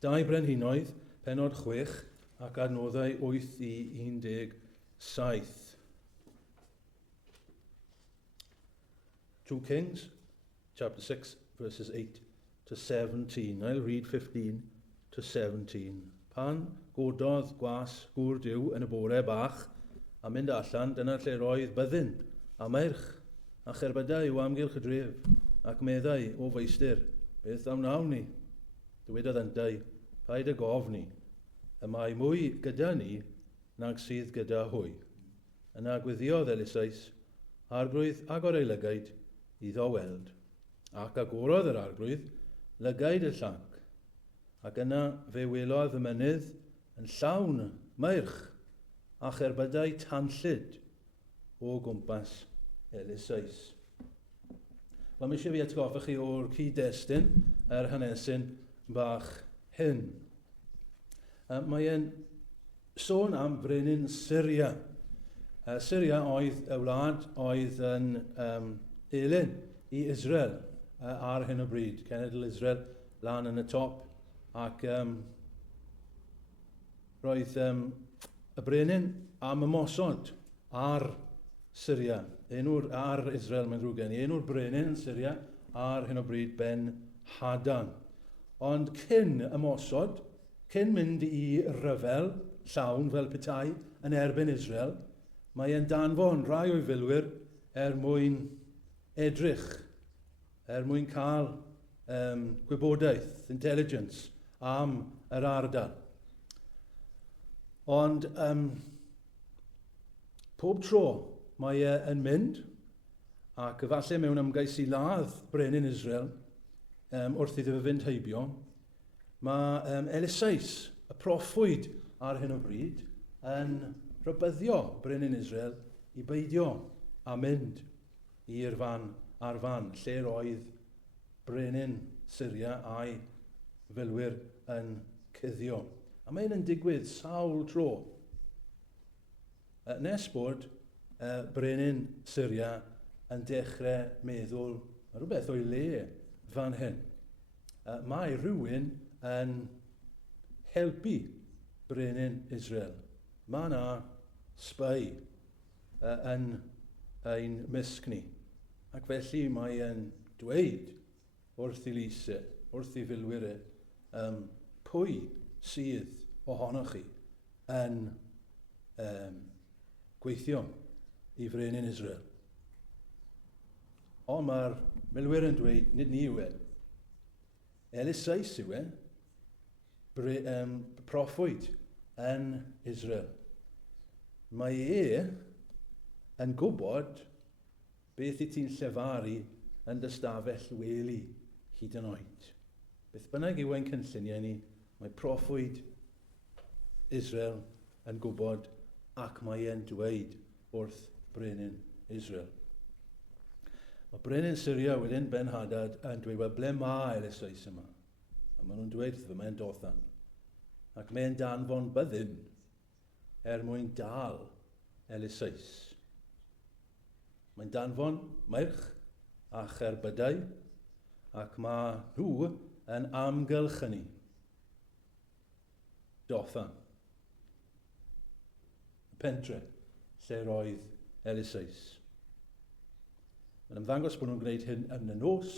2 Brenhinoedd, penod 6 ac adnoddau 8 i 17. 2 Kings, chapter 6, verses 8 to 17. I'll read 15 to 17. Pan gododd gwas gŵr Duw yn y bore bach a mynd allan, dyna lle roedd byddin a merch a cherbydau o amgylch y dref ac meddai o feistr, beth am nawn ni? Dywedodd yntau, paid y gofni, y mae mwy gyda ni nag sydd gyda hwy. Yna gwyddiodd Elisais, arglwydd agor ei lygaid iddo weld, ac agorodd yr arglwydd, lygaid y llanc, ac yna fe welodd y mynydd yn llawn meirch a cherbydau tanllyd o gwmpas Elisais. Wel, mae eisiau fi atgoffa chi o'r cyd-destun yr hanesyn bach hyn. Mae e'n sôn am brenin Syria. Syria oedd y wlad oedd yn elyn i Israel ar hyn o bryd. Cenedl Israel lan yn y top. Ac roedd y brenin am ymosod ar Syria. Ar Israel, mae'n drwg gen i. Enw'r brenin yn Syria ar hyn o bryd Ben Hadan. Ond cyn ymosod, cyn mynd i ryfel llawn fel petai yn erbyn Israel, mae e'n danfon rai o'i filwyr mwyn edrych, mwyn cael gwybodaeth, intelligence, am yr ardal. Ond pob tro mae e'n mynd, ac efallai mewn ymgais i ladd brenin Israel, wrth iddo fe fynd heibio, mae Elisais, y proffwyd ar hyn o bryd, yn rybyddio brenin Israel i beidio a mynd i'r ar fan, lle roedd brenin Syria a'i filwyr yn cuddio. A mae'n yn digwydd sawl tro. Nes bod brenin Syria yn dechrau meddwl rhywbeth o'i le fan hyn. Mae rhywun yn helpu brenin Israel. Mae yna spy yn ein misg ni. Ac felly mae e'n dweud wrth i Lise, wrth i filwyr pwy sydd ohonoch chi yn gweithio i frenin Israel. Ond mae'r milwyr yn dweud, nid ni yw e. Elisais yw e, proffwyd yn Israel. Mae e yn gwybod beth i ti'n llefaru yn dy stafell wely hyd yn oed. Beth bynnag yw ein cynlluniau ni, mae proffwyd Israel yn gwybod ac mae e'n dweud wrth brenin Israel. Mae brenin Syria wedyn Ben Hadad yn dweud, wel, ble mae Elisais yma? A maen nhw'n dweud wrtho mae'n dothan. Ac mae'n danfon byddin mwyn dal Elisais. Mae'n danfon meirch a cherbydau ac mae nhw yn amgylch ni. Dothan. Pentre, lle roedd Elisais. Mae'n ymddangos bod nhw'n gwneud hyn yn y nos,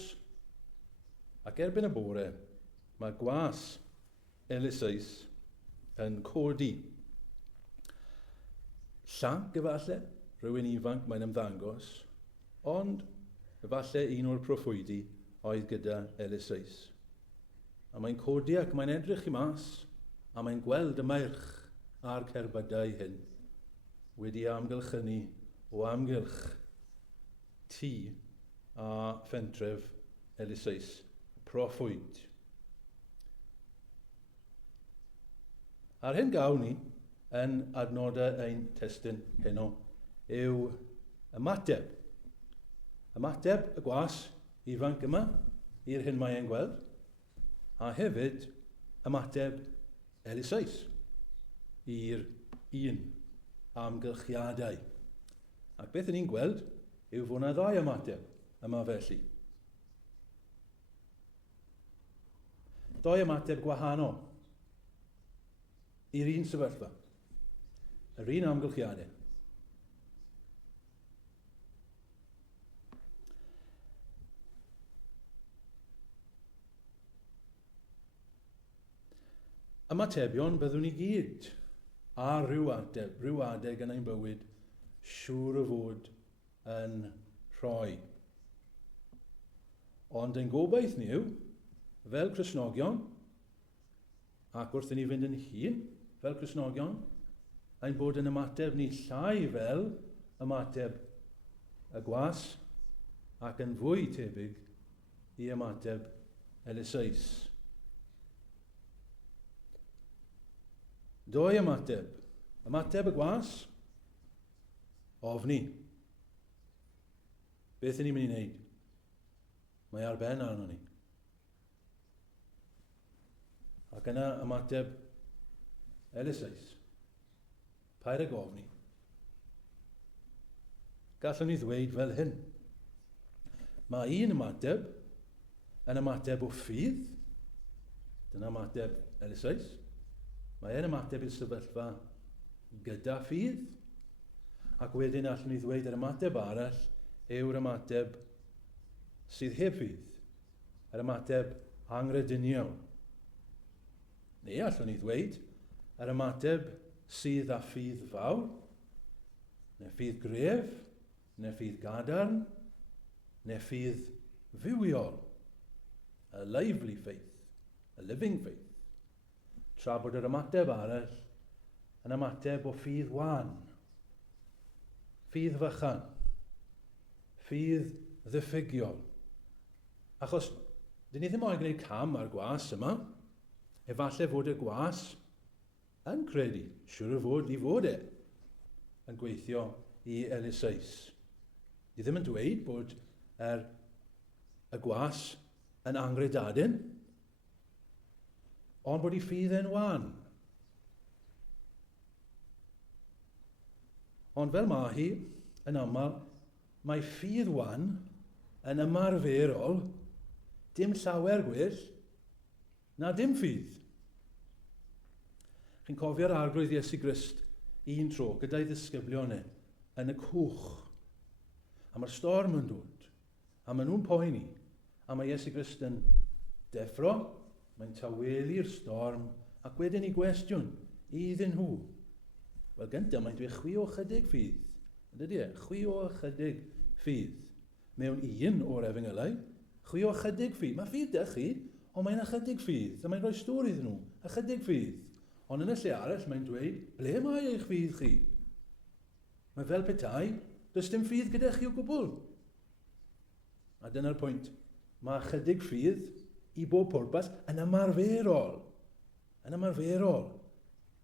ac erbyn y bore, mae gwas Elisais yn codi. Llanc efallai, rhywun ifanc mae'n ymddangos, ond efallai un o'r proffwydi oedd gyda Elisais. A mae'n codi ac mae'n edrych i mas, a mae'n gweld y meirch a'r cerbydau hyn wedi amgylchynu o amgylch tŷ a phentref Elisais, proffwyd. A'r hyn gawn ni yn adnodau ein testun heno yw ymateb. Ymateb y gwas ifanc yma i'r hyn mae e'n gweld, a hefyd ymateb Elisais i'r un amgylchiadau. Ac beth ni'n gweld yw fod yna ddau ymateb yma felly. Doi ymateb gwahanol i'r un sefyllfa. Yr un amgylchiadau. Ymatebion byddwn ni gyd a rhyw adeg yn ein bywyd siŵr o fod yn rhoi. Ond ein gobaith ni yw, fel Cristnogion, ac wrth i ni fynd yn hyn fel Cristnogion, ein bod yn ymateb ni llai fel ymateb y gwas ac yn fwy tebyg i ymateb Elisais. Doi ymateb. Ymateb y gwas, ofni. Beth yn ni'n mynd i wneud? Mae ar ben arno ni. Ac yna ymateb Elisais. Paid â gofni. Gallwn ni ddweud fel hyn. Mae un ymateb yn ymateb o ffydd. Dyna ymateb Elisais. Mae e'n ymateb i'r sefyllfa gyda ffydd. Ac wedyn allwn ni ddweud yr ymateb arall yw'r ymateb sydd heb ffydd. Yr ymateb angredinio. Neu allwn ni ddweud yr ymateb sydd â ffydd fawr, neu ffydd gref, neu ffydd gadarn, neu ffydd fywiol. A lively faith, a living faith. Tra bod yr ymateb arall yn ymateb o ffydd wan, ffydd fychan, ffydd ddiffygiol. Achos, dyn ni ddim o'i gwneud cam ar gwas yma, efallai fod y gwas yn credu, siŵr o fod i fod yn gweithio i Elisais. Ni ddim yn dweud bod y gwas yn angredadyn, ond bod ei ffydd yn wan. Ond fel mae hi, yn aml, mae ffydd wan yn ymarferol dim llawer gwell na dim ffydd. Chi'n cofio'r arglwydd Iesu Grist un tro gyda'i ddisgyblion yn y cwch. A mae'r storm yn dod. A maen nhw'n poeni. A mae Iesu Grist yn deffro. Mae'n tawelu'r storm ac wedyn i gwestiwn iddyn nhw. Wel gyntaf mae'n dweud chwi o chydig ffydd. Ydy e? Chwi o chydig ffydd. Mewn un o'r Efengylau, chwi o chydig ffydd. Mae ffydd da chi, ond mae'n ychydig ffydd. A mae'n rhoi stori iddyn nhw, ychydig ffydd. Ond yn y lle arall mae'n dweud, ble mae eich ffydd chi? Mae fel petai, does dim ffydd gyda chi o gwbl. A dyna'r pwynt. Mae chydig ffydd i bob pwrpas yn ymarferol. Yn ymarferol.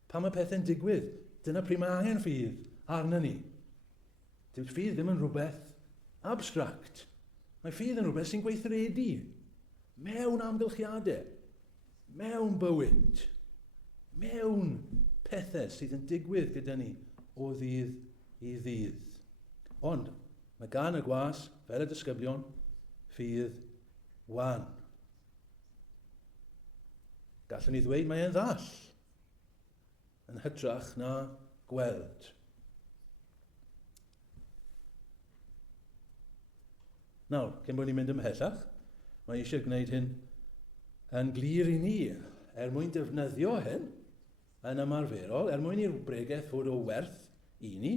Pan mae pethau'n digwydd, dyna pryd mae angen ffydd arna ni. Dyw ffydd ddim yn rhywbeth abstract. Mae ffydd yn rhywbeth sy'n gweithredu. Mewn amgylchiadau. Mewn bywyd. Mewn pethau sydd yn digwydd gyda ni o ddydd i ddydd. Ond mae gan y gwas, fel y disgyblion, ffydd wan. Gallwn ni ddweud mae e'n ddall yn hytrach na gweld. Nawr, cyn bod ni'n mynd ymhellach, mae eisiau gwneud hyn yn glir i ni mwyn defnyddio hyn yn ymarferol, mwyn i'r bregaeth fod o werth i ni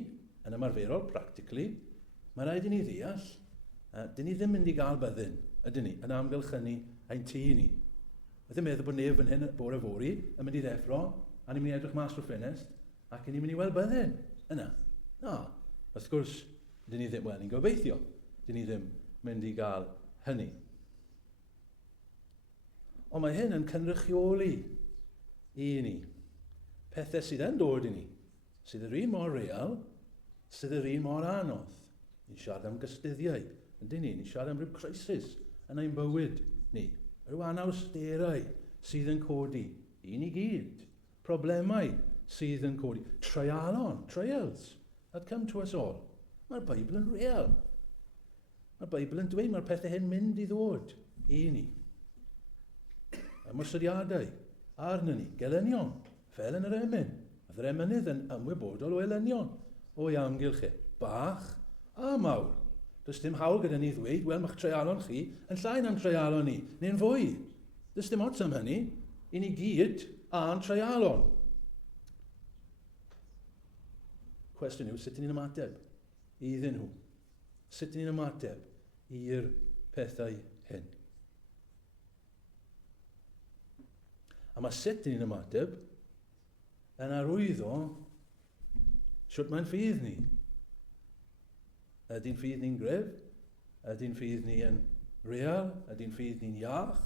yn ymarferol, practically, mae rhaid i ni ddeall, dyn ni ddim mynd i gael byddin, ydyn ni, yn amgylchynu ein tŷ ni. Ydym meddwl bod neb yn hyn bore fori yn mynd i ddeffro, a ni'n mynd i edrych mas o'r ffenest, ac ni'n mynd i weld byddin yna. Na, wrth gwrs, dyn ni ddim, wel, ni'n gobeithio, dyn ni ddim mynd i gael hynny. Ond mae hyn yn cynrychioli i ni. Pethau sydd yn dod i ni, sydd yr un mor real, sydd yr un mor anodd. Ni'n siarad am gystuddiau, yndyn ni, ni'n siarad am rhyw crisis yn ein bywyd ni. Rhyw anawsterau sydd yn codi i ni gyd. Problemau sydd yn codi. Trials that come to us all. Mae'r Beibl yn real. Mae'r Beibl yn dweud mae'r pethau hyn mynd i ddod i ni. Ymwysodiadau arnyn ni, gelynion fel yn yr emyn. Oedd yr emynydd yn ymwybodol o elynion, o'i amgylch chi, bach a mawr. Does dim hawl gyda ni ddweud, wel, mae'ch treialon chi yn llai na'n treialon ni, neu'n fwy. Does dim ots am hynny, i ni gyd a'n treialon. Cwestiwn yw, sut ni'n ymateb iddyn nhw? Sut ni'n ymateb i'r pethau hyn? A mae sut ni'n ymateb yn arwyddo sut mae'n ffydd ni. Ydy'n ffydd ni'n gref? Ydy'n ffydd ni yn real? Ydy'n ffydd ni'n iach?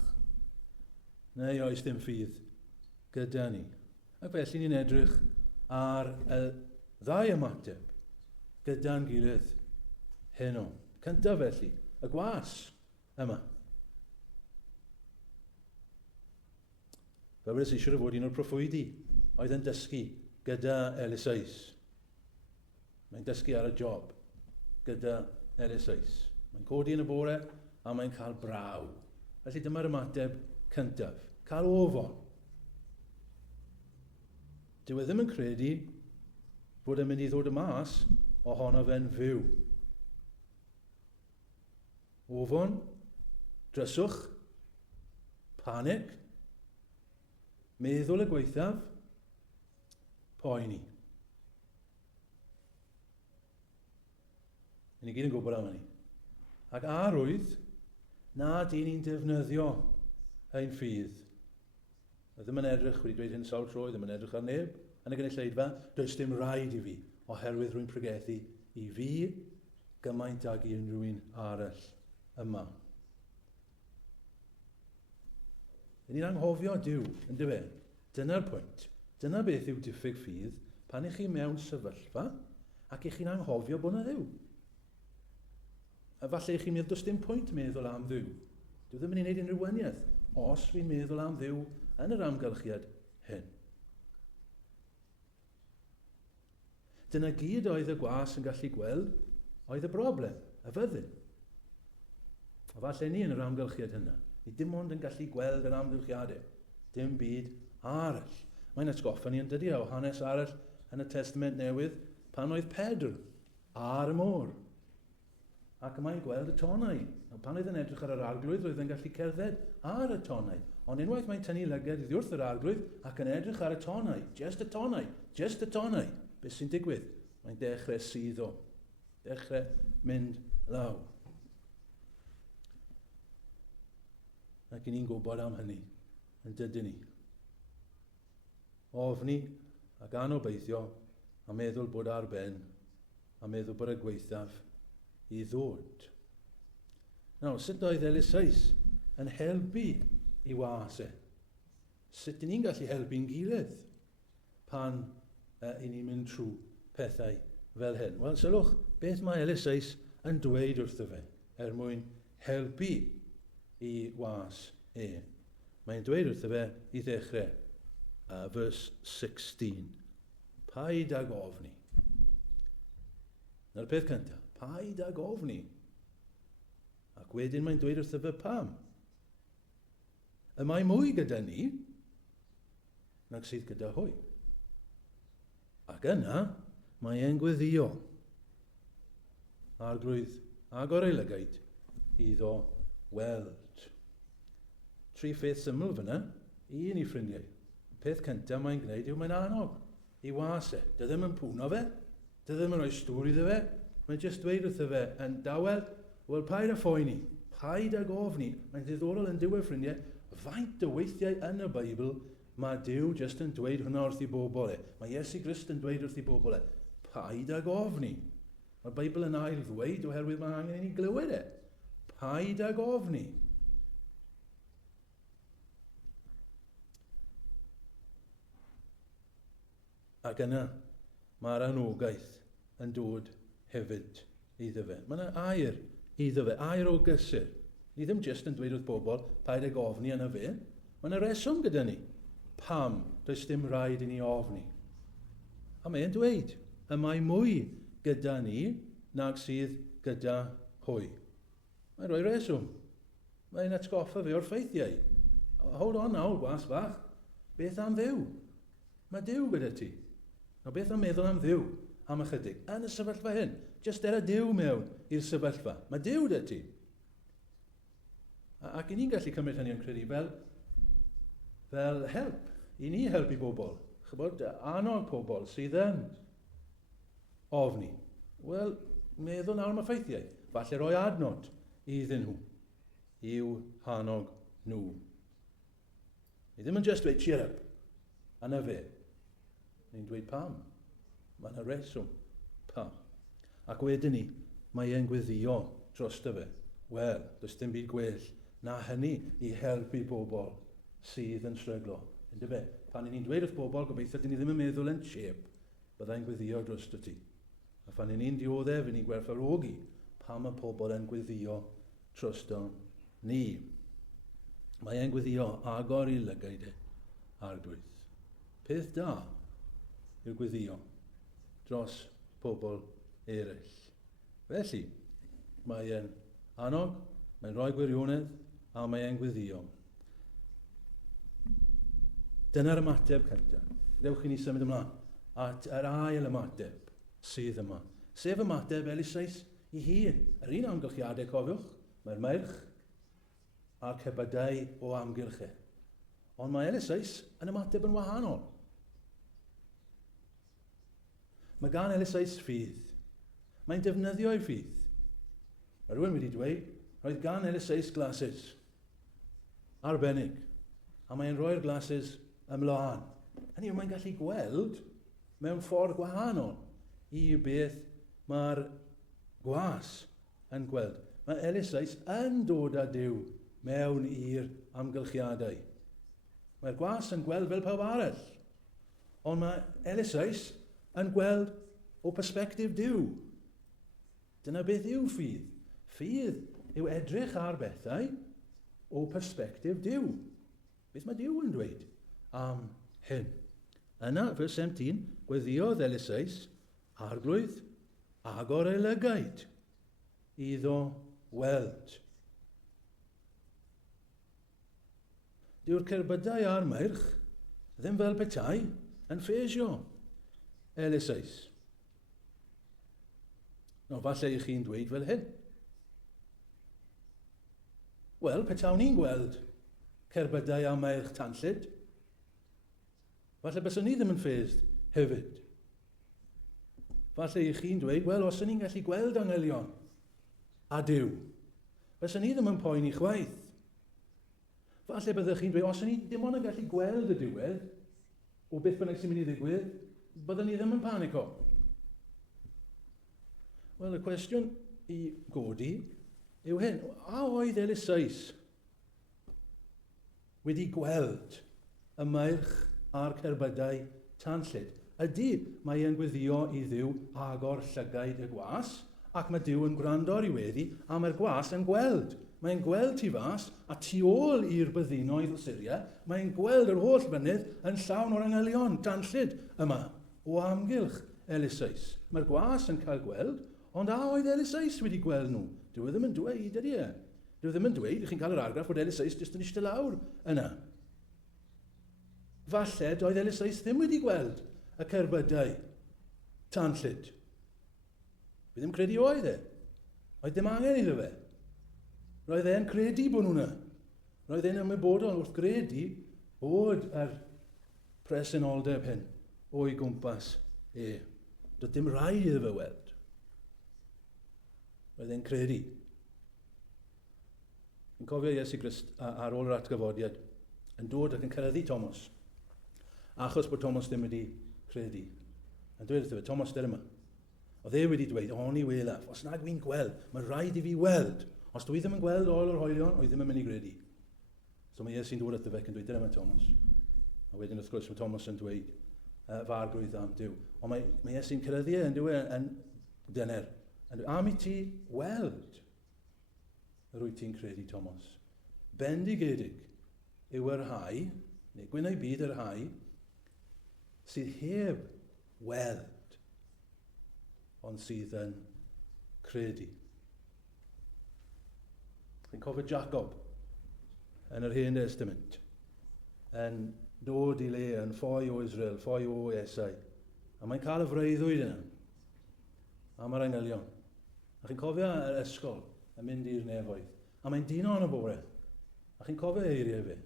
Neu oes dim ffydd gyda ni? Ac felly ni'n edrych ar y ddau ymateb gyda'n gilydd heno. Cyntaf felly, y gwas yma. Fel wedi eisiau fod un o'r proffwydi oedd yn dysgu gyda Elisais. Mae'n dysgu ar y job gyda Elisais. Mae'n codi yn y bore a mae'n cael braw. Felly dyma'r ymateb cyntaf. Cael ofon. Dyw e ddim yn credu bod e'n mynd i ddod y mas ohono fe'n fyw. Ofon, dryswch, panic, meddwl y gweithaf, poeni. Ni gyd yn gwybod am hynny. Ac arwydd, na dyn ni'n defnyddio ein ffydd. Ddim yn edrych, wedi dweud hyn sawl tro, ddim yn edrych ar neb, yn y gynulleidfa, does dim rhaid i fi, oherwydd rwy'n pregethu i fi gymaint ag i unrhyw un arall yma. Ni'n anghofio Duw, yn dyfe? Dyna'r pwynt. Dyna beth yw diffyg ffydd pan ych chi mewn sefyllfa ac ych chi'n anghofio bod yna Dduw. A falle ych chi'n meddwl, does dim pwynt meddwl am Dduw. Dwi ddim yn ei wneud unrhyw wyniaeth os fi'n meddwl am Dduw yn yr amgylchiad hyn. Dyna gyd oedd y gwas yn gallu gweld oedd y broblem, y fyddin. A falle ni yn yr amgylchiad hynna. Ni dim ond yn gallu gweld yr amgylchiadau. Dim byd arall. Mae'n atgoffa ni yn dydi o hanes arall yn y Testament Newydd pan oedd Pedr ar y môr. Ac mae'n gweld y tonau. Pan oedd yn edrych ar yr arglwydd, roedd yn gallu cerdded ar y tonau. Ond unwaith mae'n tynnu lyged iddi wrth yr arglwydd ac yn edrych ar y tonau. Just y tonau. Just y tonau. Beth sy'n digwydd? Mae'n dechrau suddo. Dechrau mynd law. Ac ni'n gwybod am hynny. Yn dydyn ni. Ofni ac anobeithio a meddwl bod ar ben a meddwl bod y gweithaf i ddod. Nawr, sut oedd Elisais yn helpu i was e? Sut ni'n gallu helpu'n gilydd pan i ni'n mynd trwy pethau fel hyn? Wel, sylwch, beth mae Elisais yn dweud wrtho fe mwyn helpu i was e. Mae'n dweud wrtho fe i ddechrau, verse 16. Paid ag ofni. Na'r peth cyntaf, paid ag ofni. Ac wedyn mae'n dweud wrtho fe pam. Y mae mwy gyda ni nag sydd gyda hwy. Ac yna mae e'n gweddio. Arglwydd agor ei lygaid iddo weld. 3 pheth syml fyna, un i ffrindiau. Y peth cyntaf mae'n gwneud yw mae'n annog i was e. Dy ddim yn pwno fe, dy ddim yn rhoi stŵr iddo fe, mae'n just dweud wrtho fe yn dawel, wel paid â phoeni, paid ag ofni. Mae'n ddiddorol yn diwedd ffrindiau, faint o weithiau yn y Beibl mae Duw just yn dweud hwnna wrth i bobl e. Mae Iesu Grist yn dweud wrth i bobl e, paid ag ofni. Mae'r Beibl yn ail ddweud oherwydd mae angen i ni glywed e. Paid ag ofni. Ac yna, mae'r anogaeth yn dod hefyd iddo fe. Mae yna air iddo fe, air o gysur. Ni ddim jyst yn dweud wrth bobl, paid ag ofni yna fe. Mae yna reswm gyda ni. Pam does dim rhaid i ni ofni? A mae'n dweud, y mae mwy gyda ni nag sydd gyda hwy. Mae'n rhoi reswm. Mae'n atgoffa fe o'r ffeithiau. Hold on nawr, gwas fach. Beth am Dduw? Mae Duw gyda ti. No beth am meddwl am Dduw am ychydig? Yn y sefyllfa hyn, jyst a Duw mewn i'r sefyllfa. Mae Duw gyda ti. Ac i ni'n gallu cymryd hynny yn credu fel help. I ni helpu bobl. Chybod, annog pobl sydd yn ofni. Wel, meddwl nawr am y ffeithiau. Falle roi adnod iddyn nhw. I'w hanog nhw. Ni ddim yn just dweud cheer up. Yna fe. Ni'n dweud pam. Mae yna reswm. Pam. Ac wedyn ni, mae e'n gweddio dros dy fe. Wel, does dim byd gwell na hynny i helpu bobl sydd yn stryglo. Ynddo fe? Pan ni'n dweud wrth bobl, gobeithio dyn ni ddim yn meddwl yn shape, byddai'n gweddio dros dy ti. A pan ni'n dioddef, ni'n gwerthfawrogi pam mae pobl yn gweddio drosto ni. Mae e'n gweddio agor i lygaid arglwydd. Peth da yw'r gweddio dros pobl eraill. Felly, mae e'n annog, mae'n rhoi gwirionedd, a mae e'n gweddio. Dyna'r ymateb cyntaf. Dewch i ni symud ymlaen at yr ail ymateb sydd yma. Sef ymateb Elisais i hun. Yr un amgylchiadau cofiwch, mae'r merch a'r cebydau o amgylch. Ond mae Elisais yn ymateb yn wahanol. Mae gan Elisais ffydd. Mae'n defnyddio'i ffydd. Mae rhywun wedi dweud, roedd gan Elisais glasses arbennig, a mae'n rhoi'r glasses ymlaen. Hynny yw, mae'n gallu gweld mewn ffordd gwahanol i beth mae'r gwas yn gweld. Mae Elisais yn dod â Duw mewn i'r amgylchiadau. Mae'r gwas yn gweld fel pawb arall. Ond mae Elisais yn gweld o perspektif Duw. Dyna beth yw ffydd. Ffydd yw edrych ar bethau o perspektif Duw. Beth mae Duw yn dweud am hyn? Yna, vers 17, gweddiodd Elisais arglwydd agor ei lygaid iddo weld. Dyw'r cerbydau a'r merch ddim fel petai yn ffeisio Elisais. No, falle i chi'n dweud fel hyn. Wel, petawn ni'n gweld cerbydau a merch tanllyd. Falle byswn ni ddim yn ffeisd hefyd. Falle i chi'n dweud, wel, os ni'n gallu gweld anghelion a Duw, byswn ni ddim yn poeni chwaith. Falle byddwch chi'n dweud, os ni ddim ond yn gallu gweld y diwedd, o beth bynnag sy'n mynd i ddigwydd, byddwn ni ddim yn panico. Wel, y cwestiwn i godi yw hyn. A oedd Elisais wedi gweld y merch a'r cerbydau tanllyd? Ydy, mae e'n gweddio i Dduw agor llygaid y gwas, ac mae Duw yn gwrando ar ei weddi, a mae'r gwas yn gweld. Mae'n gweld tu fas, a tu ôl i'r byddinoedd o Syria, mae'n gweld yr holl fynydd yn llawn o'r anghelion tanllyd yma, o amgylch Elisais. Mae'r gwas yn cael gweld, ond a oedd Elisais wedi gweld nhw? Dyw e ddim yn dweud, ydy e? Dyw e ddim yn dweud, chi'n cael yr argraff bod Elisais jyst yn eistedd lawr yna. Falle doedd Elisais ddim wedi gweld y cerbydau tanllyd. Fi ddim credu oedd e. Oedd ddim angen iddo fe. Roedd e'n credu bod nhw'na. Roedd e'n ymwybodol wrth gredu bod yr presenoldeb hyn o'i gwmpas e. Doedd dim rhaid iddo fe weld. Roedd e'n credu. Yn cofio Iesu Grist ar ôl yr atgyfodiad yn dod ac yn cyrraeddu Thomas. Achos bod Thomas ddim wedi credu. Yn dweud wrtho fe, Thomas, dyr yma. Oedd e wedi dweud, o'n i welaf, os nag wy'n gweld, mae rhaid i fi weld. Os dwi ddim yn gweld oel o'r hoelion, oedd ddim yn mynd i gredu. So mae Iesu'n dod at y fec yn dweud, dyr yma Thomas. A wedyn wrth gwrs mae Thomas yn dweud, farglwydd am Duw. Ond mae Iesu'n cyrraeddu yn dweud yn dyner. Am i ti weld yr wyt ti'n credu, Thomas. Bendigedig yw yr hau, neu gwynau byd yr hau, sydd heb weld, ond sydd yn credu. Chi'n cofio Jacob yn yr Hen Testament yn dod i le yn ffoi o Israel, ffoi o Esau. A mae'n cael y freuddwyd yna. A mae'r anghelion. A chi'n cofio yr ysgol yn mynd i'r nefoedd. A mae'n dyn o'n y bore. A chi'n cofio eiriau fe.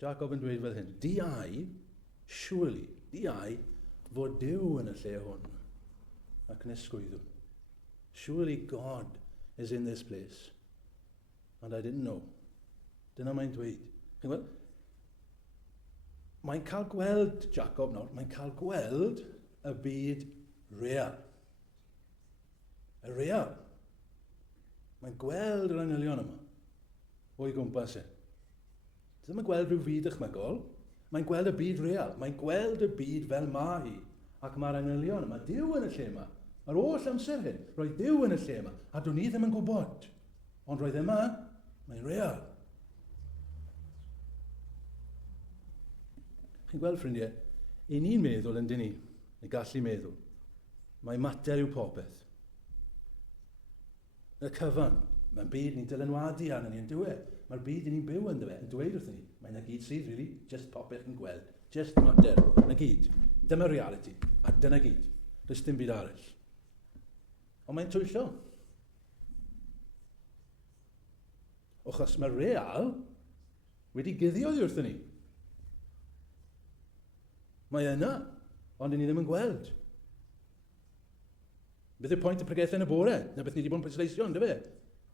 Jacob yn dweud fel hyn. Surely, fod Duw yn y lle hwn. Ac nesgwyddw. Surely God is in this place. And I didn't know. Dyna mae'n dweud. Chi'n gweld? Mae'n cael gweld, Jacob nawr, mae'n cael gweld y byd real. Y real. Mae'n gweld yr anghelion yma o'i gwmpas e. Ddim yn gweld rhyw fyd dychmygol, mae'n gweld y byd real. Mae'n gweld y byd fel ma hi. Ac mae'r anghelion yma, Duw yn y lle yma. Mae'r oll amser hyn, roedd Duw yn y lle yma. A dwi'n ni ddim yn gwybod. Ond roedd yma, mae'n real. Chi'n gweld, ffrindiau, i ni'n meddwl yn dyn ni, neu gallu meddwl, mae mater yw popeth. Y cyfan, mae'n byd ni'n dylanwadu arno ni yn dweud. Mae'r byd ni'n byw yn dweud wrth ni. Mae'n y gyd sydd, really, just popeth yn gweld. Just mater, na gyd. Dyma reality, a dyna gyd. Does dim byd arall. Ond mae'n twyllo. Achos mae'r real wedi guddio wrth ni. Mae yna, ond ni ddim yn gweld. Beth yw'r pwynt y pregethu yn y bore? Na beth ni wedi bod yn pwysleisio, ynddo fe?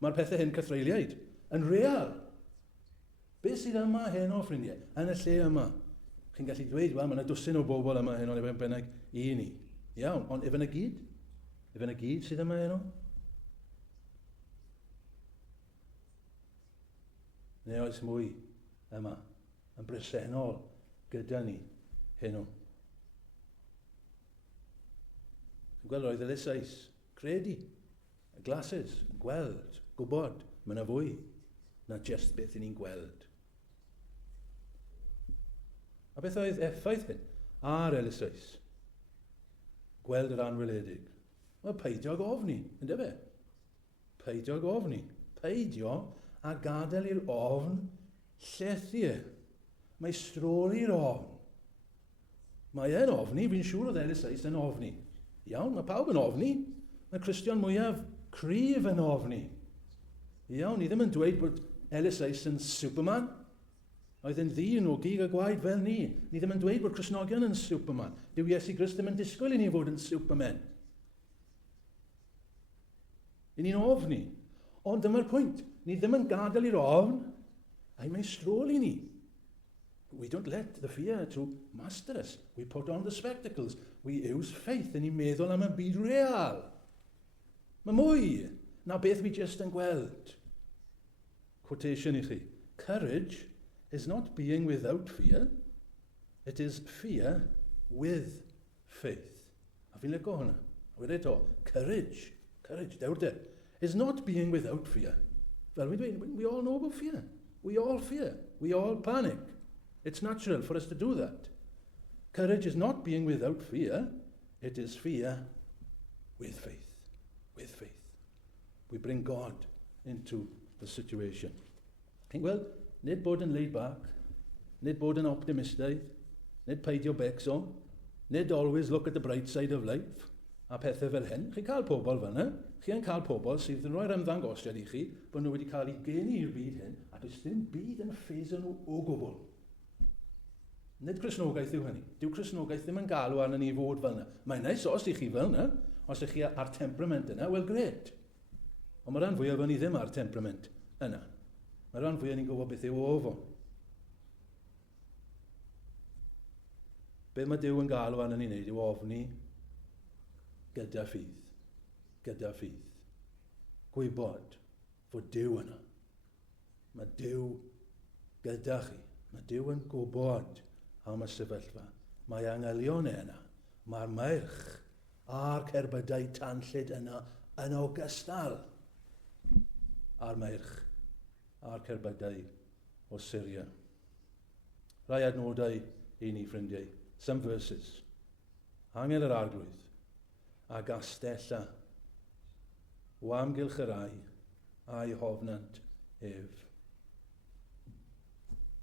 Mae'r pethau hyn cythreiliaid yn real. Beth sydd yma heno, ffrindiau? Yn y lle yma. Chi'n gallu dweud, wel, mae yna dwsin o bobl yma heno, neu bynnag i ni. Iawn, ond efo yna gyd? Efo yna gyd sydd yma heno? Neu oes mwy yma, yn bresennol gyda ni heno. Yn gweld oedd elusais, credu, y glasses, gweld, gwybod, mae yna fwy na just beth ni'n gweld. A beth oedd effaith hyn ar elusais? Gweld yr anweledig. Wel, peidio ag ofni, ynddo fe? Peidio ag ofni. Peidio a gadael i'r ofn llethu. Mae stroli'r ofn. Mae e'n ofni, fi'n siŵr oedd elusais yn ofni. Iawn, mae pawb yn ofni. Mae Cristion mwyaf cryf yn ofni. Iawn, ni ddim yn dweud bod elusais yn Superman. Oedd yn ddyn o gig a gwaed fel ni. Ni ddim yn dweud bod Cristnogion yn Superman. Dyw Iesu Grist ddim yn disgwyl i ni fod yn Superman. I ni'n ofni. Ond dyma'r pwynt. Ni ddim yn gadael i'r ofn a'i mae'n strol i ni. We don't let the fear to master us. We put on the spectacles. We use faith yn ei meddwl am y byd real. Mae mwy na beth fi just yn gweld. Quotation i chi. Courage is not being without fear. It is fear with faith. A fi'n licio hwnna. A wedi eto, courage, dewrder, is not being without fear. Fel we all know about fear. We all fear. We all panic. It's natural for us to do that. Courage is not being without fear. It is fear with faith. With faith. We bring God into the situation. Wel, nid bod yn laid back, nid bod yn optimistaidd, nid peidio becso, nid always look at the bright side of life, a pethau fel hyn. Chi'n cael pobl fel yna. Chi'n cael pobl sydd yn rhoi'r ymddangosiad i chi bod nhw wedi cael ei geni i'r byd hyn, a does dim byd yn ffeisio nhw o gwbl. Nid Cristnogaeth yw hynny. Dyw Cristnogaeth ddim yn galw arno ni fod fel yna. Mae'n neis os i chi fel yna, os ych chi ar temperament yna, wel gret. Ond mae'r rhan fwyaf ni ddim ar temperament yna. Mae'r rhan fwyaf ni'n gwybod beth yw ofon. Beth mae Dyw yn galw arno ni wneud yw ofni gyda ffydd. Gyda ffydd. Gwybod fod Dyw yna. Mae Dyw gyda chi. Mae Dyw yn gwybod am y sefyllfa. Mae anghelion yna. Mae'r merch a'r cerbydau tanllyd yna yn ogystal a'r merch a'r cerbydau o Syria. Rai adnodau i ni, ffrindiau. Some verses. Angel yr arglwydd a gastella o amgylch yr ai a'i hofnant ef.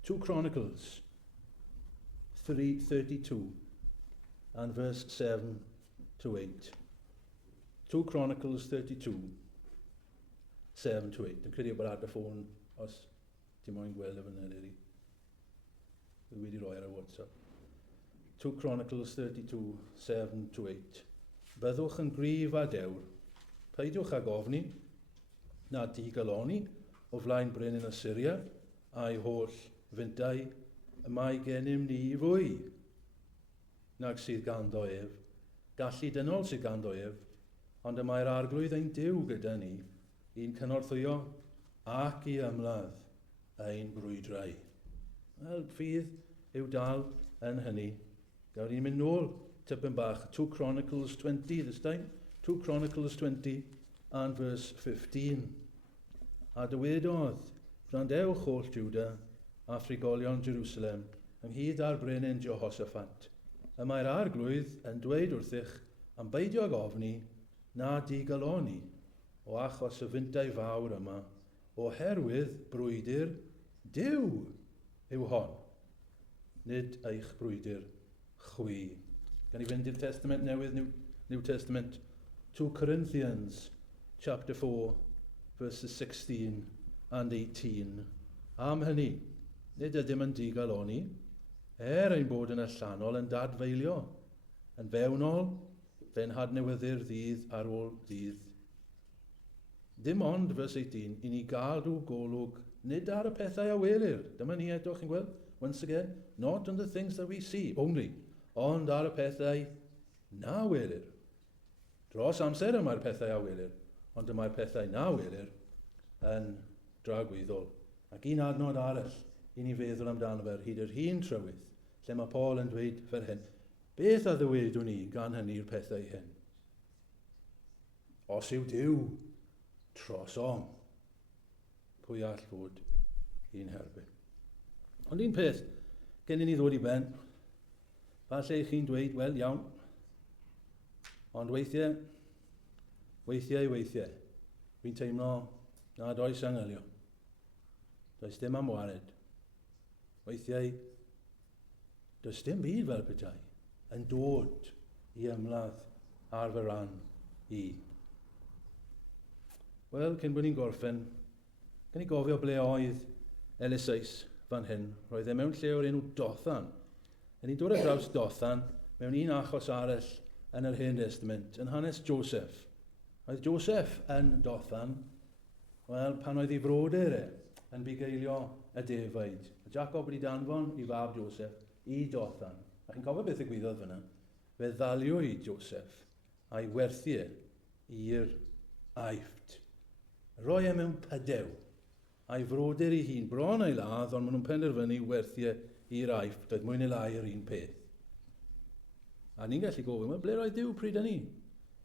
2 Chronicles 32 and verse 7 to 8. 2 Chronicles 32, 7 to 8. Dwi'n credu bod ar dy ffôn os ti moyn gweld y fyny, Lili. Dwi wedi rhoi ar y WhatsApp. 2 Chronicles 32, 7 to 8. Byddwch yn gryf a dewr. Peidiwch ag ofni, na digaloni, o flaen brenin Assyria, a'i holl fyntau, y mae gennym ni fwy. Nag sydd ganddo ef, gallu dynol sydd ganddo ef, ond y mae'r arglwydd ein Duw gyda ni, i'n cynorthwyo ac i ymladd ein brwydrau. Wel, ffydd yw dal yn hynny. Gawr ni'n mynd nôl tipyn bach. 2 Chronicles 20 this time. 2 Chronicles 20 and verse 15. A dywedodd, gwrandewch holl Juda a thrigolion Jerusalem, ynghyd â'r brenin Jehoshaphat. Y mae'r arglwydd yn dweud wrthych am beidio ag ofni na digaloni o achos y fyntau fawr yma, oherwydd brwydyr Duw yw hon, nid eich brwydyr chwi. Gan i fynd i'r Testament newydd, New Testament, 2 Corinthians chapter 4, verses 16 and 18. Am hynny, nid ydym yn digaloni, ein bod yn allanol yn dadfeilio, yn fewnol, fe'n hadnewyddu'r ddydd ar ôl ddydd. Dim ond, verse 18, i ni gadw golwg nid ar y pethau a welir. Dyma ni eto, chi'n gweld? Once again, not on the things that we see, only, ond ar y pethau na welir. Dros amser yma'r pethau a welir, ond yma'r pethau na welir yn dragwyddol. Ac un adnod arall i ni feddwl amdano fe hyd yr hun trywydd, lle mae Paul yn dweud fer hyn, beth a ddywedwn ni gan hynny'r pethau hyn? Os yw Duw tros om, pwy all fod i'n herbyn? Ond un peth, gen i ni ddod i ben, falle chi'n dweud, wel iawn, ond weithiau, fi'n teimlo na does angylio. Does dim am wared. Weithiau, does dim byd fel petai yn dod i ymladd ar fy ran i. Wel, cyn bod ni'n gorffen, gan i gofio ble oedd Elisais fan hyn. Roedd e mewn lle o'r enw Dothan. Yn ni'n dod ar draws Dothan mewn un achos arall yn yr Hen Testament, yn hanes Joseph. Oedd Joseph yn Dothan, wel, pan oedd ei frodyr yn bugeilio y defaid. Jacob wedi danfon i fab Joseph i Dothan. A chi'n cofio beth y gwyddodd fyna? Fe ddaliwyd Joseph a'i werthu i'r Aifft. Roi e mewn pydew. A'i frodyr ei hun bron a'i ladd, ond maen nhw'n penderfynu werthu i'r Aifft. Doedd mwy neu lai yr un peth. A ni'n gallu gofyn, wel, ble roedd Duw pryd hynny?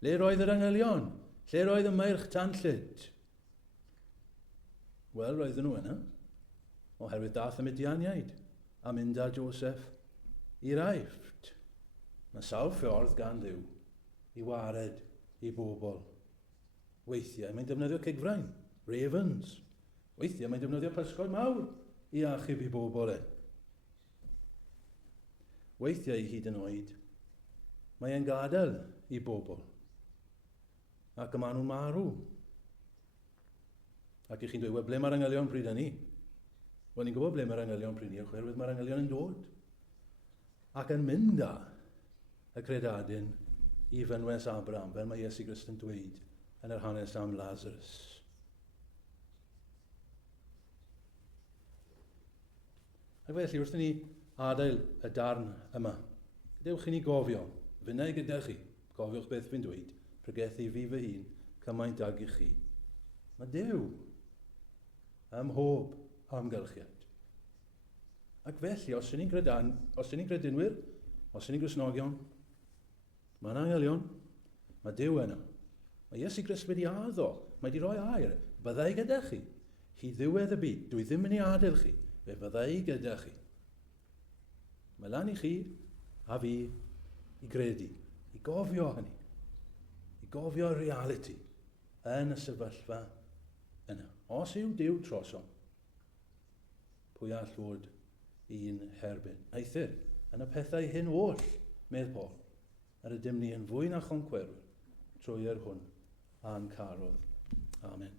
Le roedd yr anghelion? Lle roedd y mairch tanllyd? Wel, roedden nhw yna, oherwydd dath y Midianiaid a mynd â Joseph i'r Aifft. Mae sawl ffordd gan Dduw i wared i bobl. Weithiau mae'n defnyddio cigfrain, ravens. Weithiau mae'n defnyddio pysgod mawr i achub i bobl. Weithiau hyd yn oed, mae'n gadael i bobl. Ac yma nhw'n marw. Ac i chi'n dweud, wel, ble mae'r anghelion pryd hynny? Wel, ni'n gwybod ble mae'r anghelion pryd hynny, oherwydd mae'r anghelion yn dod. Ac yn mynd â y credadyn i fynwes Abraham, fel mae Iesu Grist yn dweud yn yr hanes am Lazarus. Ac felly, wrth i ni adael y darn yma, gadewch i ni gofio, fynnau gyda chi, cofiwch beth fi'n dweud, pregethu fi fy hun, cymaint ag i chi. Mae Duw ym mhob amgylchiad. Ac felly, os ydyn ni'n credinwyr, os ydyn ni'n Gristnogion, mae'n anghelion, mae Duw yna. Mae Iesu Grist wedi addo, mae wedi rhoi air, byddai gyda chi. Hi ddiwedd y byd, dwi ddim yn ei adael chi, fe byddai gyda chi. Mae lan i chi a fi i gredu, i gofio hynny, i gofio reality yn y sefyllfa yna. Os yw Duw trosom, pwy all fod i'n herbyn? Eithyr, yn y pethau hyn oll, medd Paul, ar y dim ni yn fwy na chonquerwyr trwy'r hwn a'n carodd. Amen.